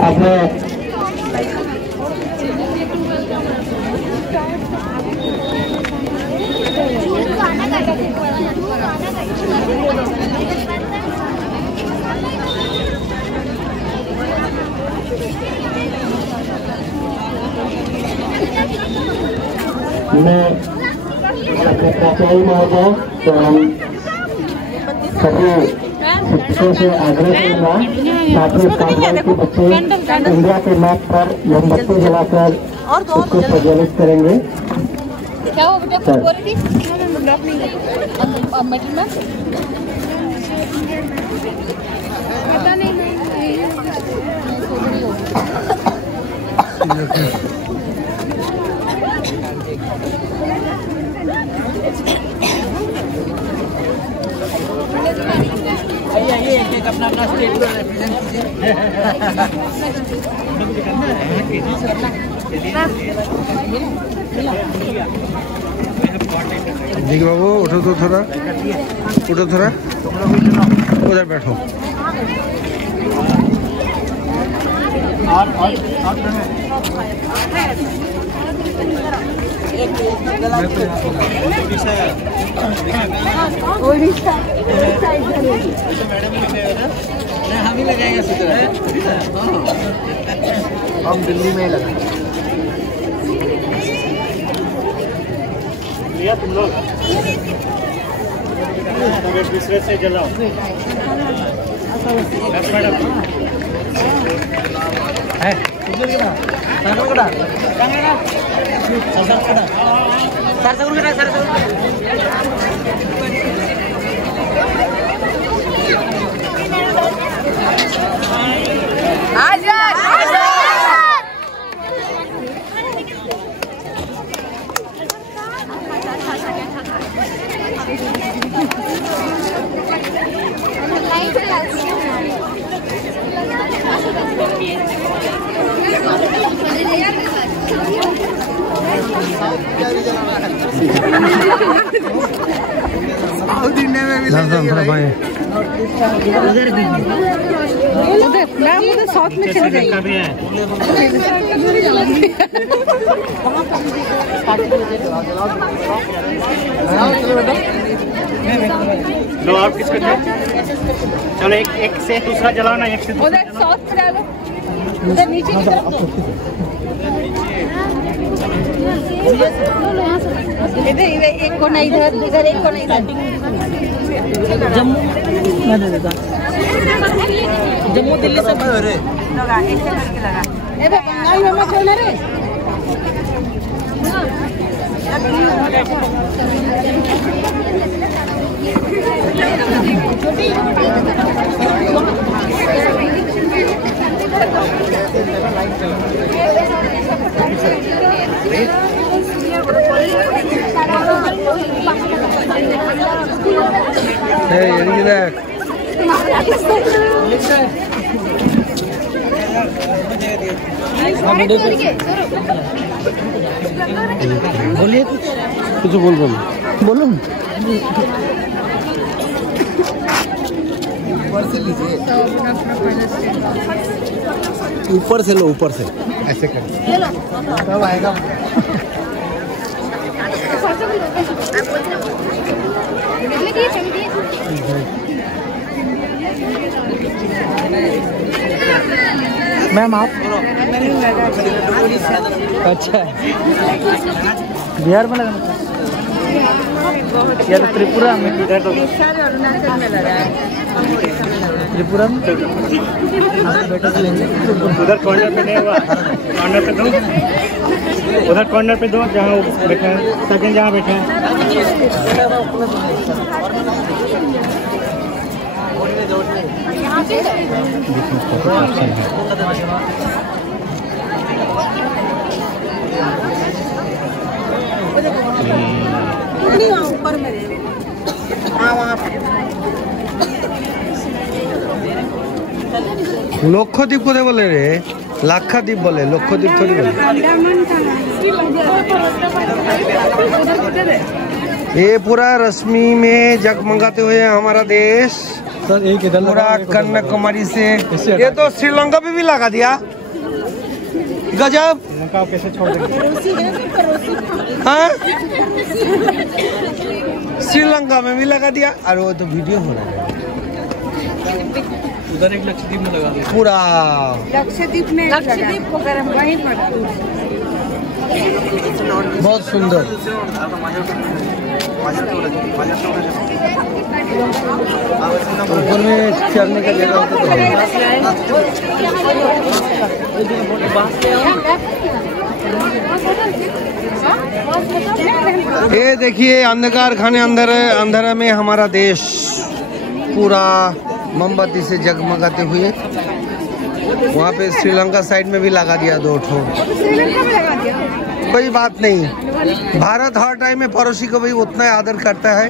आपने मैं प्राचार्य महोदय तो हम सभी शिक्षकों से आग्रह करूंगा सातवीं कार्रवाई के बच्चे इंडिया के मैप पर मोमबत्ती जलाकर उसको प्रज्वलित करेंगे। क्या वो बेटा कुछ बोल रही थी? मेटल में पता नहीं आइए एक अपना अपना स्टेट को रिप्रेजेंट कीजिए। बाबू उठो तो थोड़ा, उठो थोड़ा, उधर बैठो। हम ही लगाएंगे सीधा। हम दिल्ली में ही लगाएंगे। लिया तुम लोग एक दूसरे से जलाओ। मैडम है उधर साथ में चले जाइए। लो आप किसको चलो एक से दूसरा जलाओ ना, एक से उधर साथ में डालो, उधर नीचे की तरफ इधर एक को नहीं, इधर इधर एक को नहीं, जम्मू जम्मू दिल्ली सब लगा एक से करके लगा। ए बंगाल में मत चलना रे। बोलिए कुछ बोल बोलो। ऊपर से लीजिए, ऊपर से लो, ऊपर से ऐसे कर तब आएगा। मैम आप अच्छा बिहार में लगाना या तो त्रिपुरा में, अरुणाचल में लगा है। त्रिपुरा में बेटा से लेंगे। उधर कॉर्नर पे नहीं हुआ, कॉर्नर पे दो, उधर कॉर्नर पे दो जहाँ वो बैठा है, सेकंड जहाँ बैठा है। ऊपर में वहाँ पे लक्षद्वीप को बोले रे, लाक्षाद्वीप बोले, लक्षद्वीप थोड़ी बोले। ये पूरा रश्मि में जगमगाते हुए हमारा देश सर एक इधर पूरा कन्याकुमारी से। ये तो श्रीलंका पे भी लगा दिया, गजब। कैसे छोड़ देंगे? हाँ, श्रीलंका में भी लगा दिया। अरे वो तो वीडियो हो रहा है। उधर एक लक्षद्वीप में लगा दिया पूरा। लक्षद्वीप में को गरम वहीं पर बहुत सुंदर। ऊपर में चढ़ने का जगह होता तो। ये देखिए अंधकार खाने अंधेरा में हमारा देश पूरा मोमबत्ती से जगमगाते हुए। वहाँ पे श्रीलंका साइड में भी लगा दिया 2 ठो। कोई बात नहीं, भारत हर टाइम में पड़ोसी को भी उतना आदर करता है,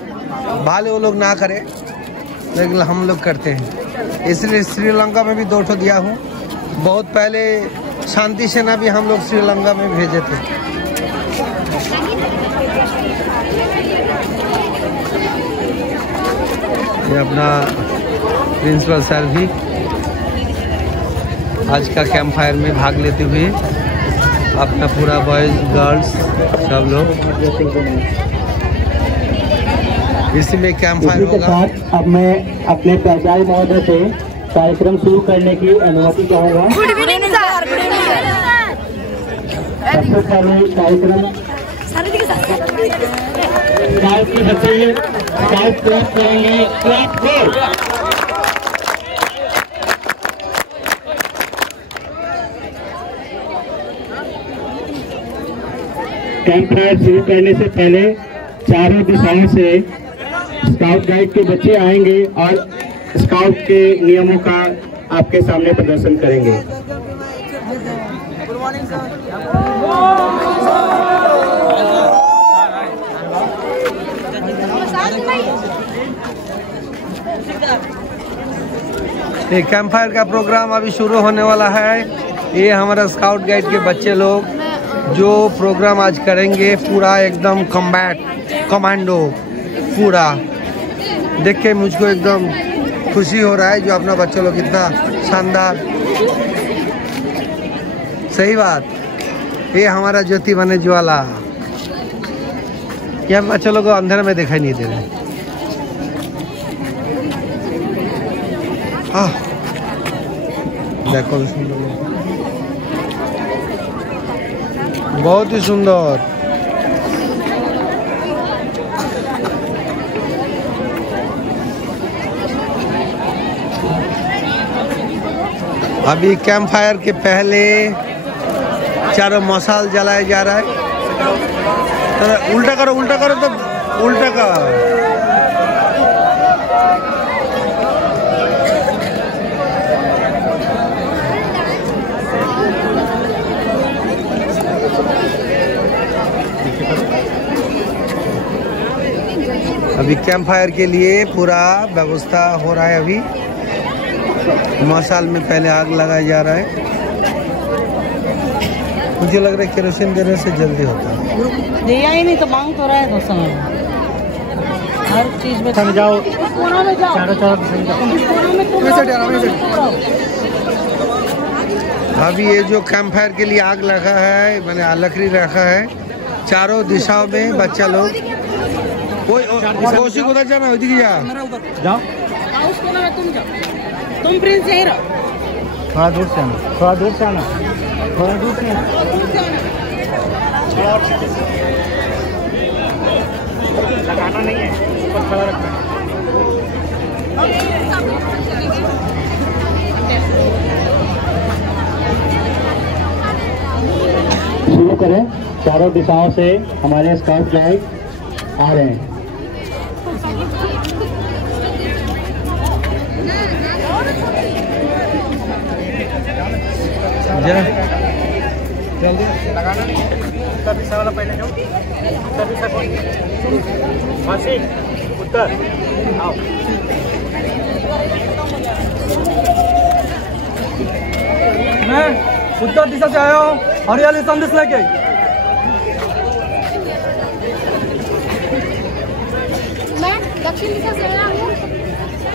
भले वो लोग ना करे लेकिन हम लोग करते हैं। इसलिए श्रीलंका में भी 2 ठो दिया हूँ। बहुत पहले शांति सेना भी हम लोग श्रीलंका में भेजे थे। ये अपना प्रिंसिपल सर भी आज का कैंप फायर में भाग लेते हुए, अपना पूरा बॉयज गर्ल्स सब लोग इसी में कैंप फायर होगा। साथ अब मैं अपने प्राचार्य महोदय से कार्यक्रम शुरू करने की अनुमति चाहूँगा। सबसे पहले कार्यक्रम के बच्चे क्लास करेंगे। क्लास 4 कैंप फायर शुरू करने से पहले चारों दिशाओं से स्काउट गाइड के बच्चे आएंगे और स्काउट के नियमों का आपके सामने प्रदर्शन करेंगे। ये कैंप फायर का प्रोग्राम अभी शुरू होने वाला है। ये हमारा स्काउट गाइड के बच्चे लोग जो प्रोग्राम आज करेंगे, पूरा एकदम कमांडो पूरा। देख के मुझको एकदम खुशी हो रहा है जो अपना बच्चे लोग इतना शानदार। सही बात। ये हमारा ज्योति बने ज्वाला। ये बच्चे लोग को अंधेरे में दिखाई नहीं दे रहे। देखो बहुत ही सुंदर। अभी कैंप फायर के पहले चारों मसाल जलाया जा रहा है। तो उल्टा करो तो उल्टा करो। अभी कैंप फायर के लिए पूरा व्यवस्था हो रहा है। अभी मसाल में पहले आग लगाया जा रहा है। मुझे लग रहा है केरोसिन देने से जल्दी होता है। दिया ही नहीं तो मांग तो रहा है तो समय हर चीज में जाओ। अभी ये जो कैंप फायर के लिए आग लगा है, मैंने लकड़ी रखा है, चारों दिशाओं में बच्चा लोग। कोई उधर जाना, उधर जाओ। तुम प्रिंस यहीं रहो। थोड़ा दूर से आना, थोड़ा दूर से आना। लगाना नहीं है, ऊपर खड़ा रखना है। शुरू करें। चारों दिशाओं से हमारे स्काउट गाइड आ रहे हैं। जल्दी लगाना नहीं है। उत्तर दिशा वाला पहले जाओ। उत्तर दिशा कौन? वासी उत्तर आओ। मैं उत्तर दिशा से आया हूँ, हरियाली संदेश लेके। मैं दक्षिण दिशा से आया हूँ,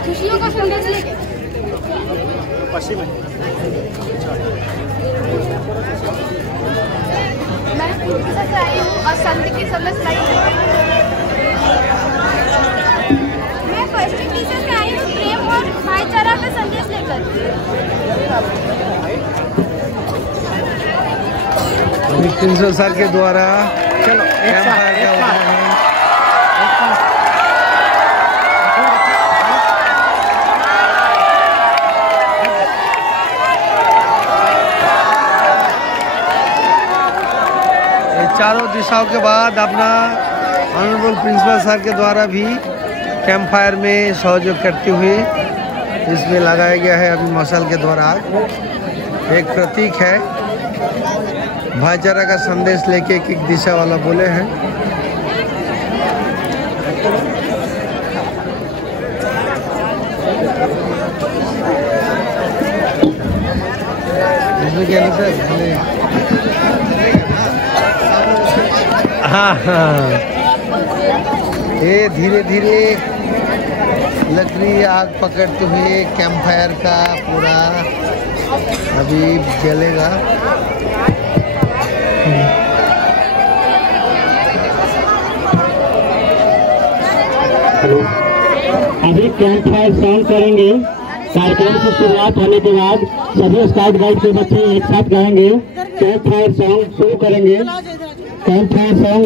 खुशियों बच्चों का संदेश लेके पश्चिम में मैं किसी से आई हूँ और संत की संदेश लाई हूँ। मैं फर्स्ट टीचर से आई हूँ प्रेम और भाईचारा का संदेश लेकर। अभी प्रिंसिपल सर के द्वारा चलो कैंपफायर का उद्घाटन। चारों दिशाओं के बाद अपना ऑनरेबल प्रिंसिपल सर के द्वारा भी कैंप फायर में सहयोग करते हुए इसमें लगाया गया है। अभी मशाल के द्वारा एक प्रतीक है, भाईचारा का संदेश लेके एक दिशा वाला बोले हैं। इसमें क्या नहीं सर? हाँ हाँ, ये धीरे धीरे लकड़ी आग पकड़ते हुए कैंप फायर का पूरा अभी जलेगा। अभी कैंप फायर सॉन्ग करेंगे। कार्यक्रम की शुरुआत होने के बाद सभी स्काउट गाइड के बच्चे एक साथ गाएंगे। कैंप फायर सॉन्ग शुरू करेंगे। कैंप फायर सॉन्ग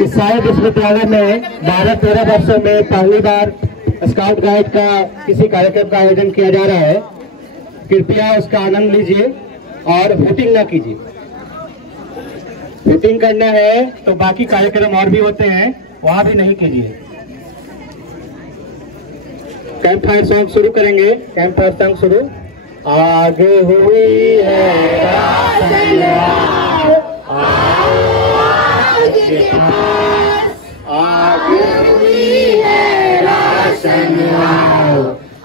ईसाई विश्वविद्यालय में 12-13 वर्षों में पहली बार स्काउट गाइड का किसी कार्यक्रम का आयोजन किया जा रहा है। कृपया उसका आनंद लीजिए और वोटिंग ना कीजिए। वोटिंग करना है तो बाकी कार्यक्रम और भी होते हैं, वहां भी नहीं कीजिए। कैंप फायर सॉन्ग शुरू करेंगे। कैंप फायर सॉन्ग शुरू। आगे हुई है आगे हुई है राशन, आओ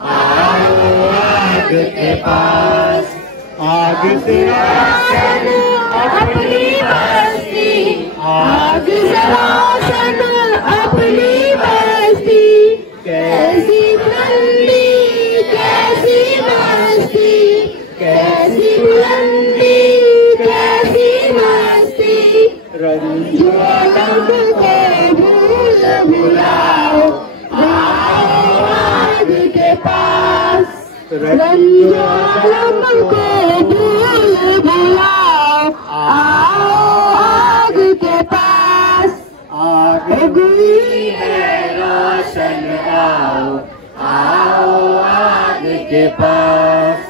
आग के पास। आग से राशन अपनी बस्ती, आग से राशन अपनी बस्ती। कैसी ठंडी कैसी मस्ती, कैसी ठंडी कैसी मस्ती। रंजोलम को भूल भुलाओ, आओ आग के पास। रंजोलम को भूल भुलाओ, आओ आग के पास। आग हुई है रोशन, आओ आओ आग के पास।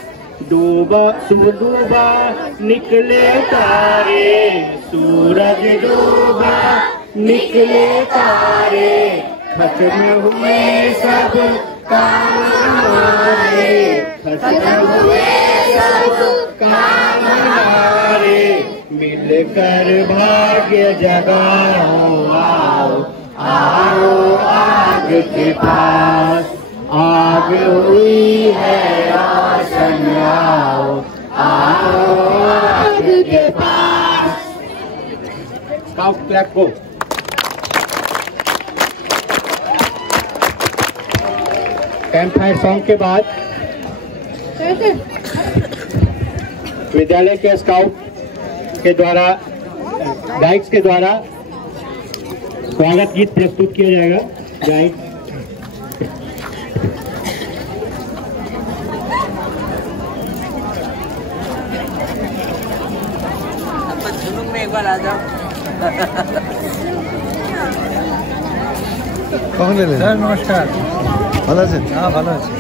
डूबा डूबा निकले तारे, सूरज डूबा निकले तारे। खत्म हुए सब काम हमारे, खत्म हुए सब काम हमारे। मिलकर भाग्य जगाओ, आओ आओ आग के पास। आग हुई है रोशन, आओ आओ आग के पास। स्काउट क्लैप को। कैंप फायर सॉन्ग के बाद विद्यालय के स्काउट के द्वारा गाइड्स के द्वारा स्वागत गीत प्रस्तुत किया जाएगा। गाइड में एक बार आ जाओ। कौन है? सर नमस्कार। ভালো আছেন? হ্যাঁ ভালো আছি।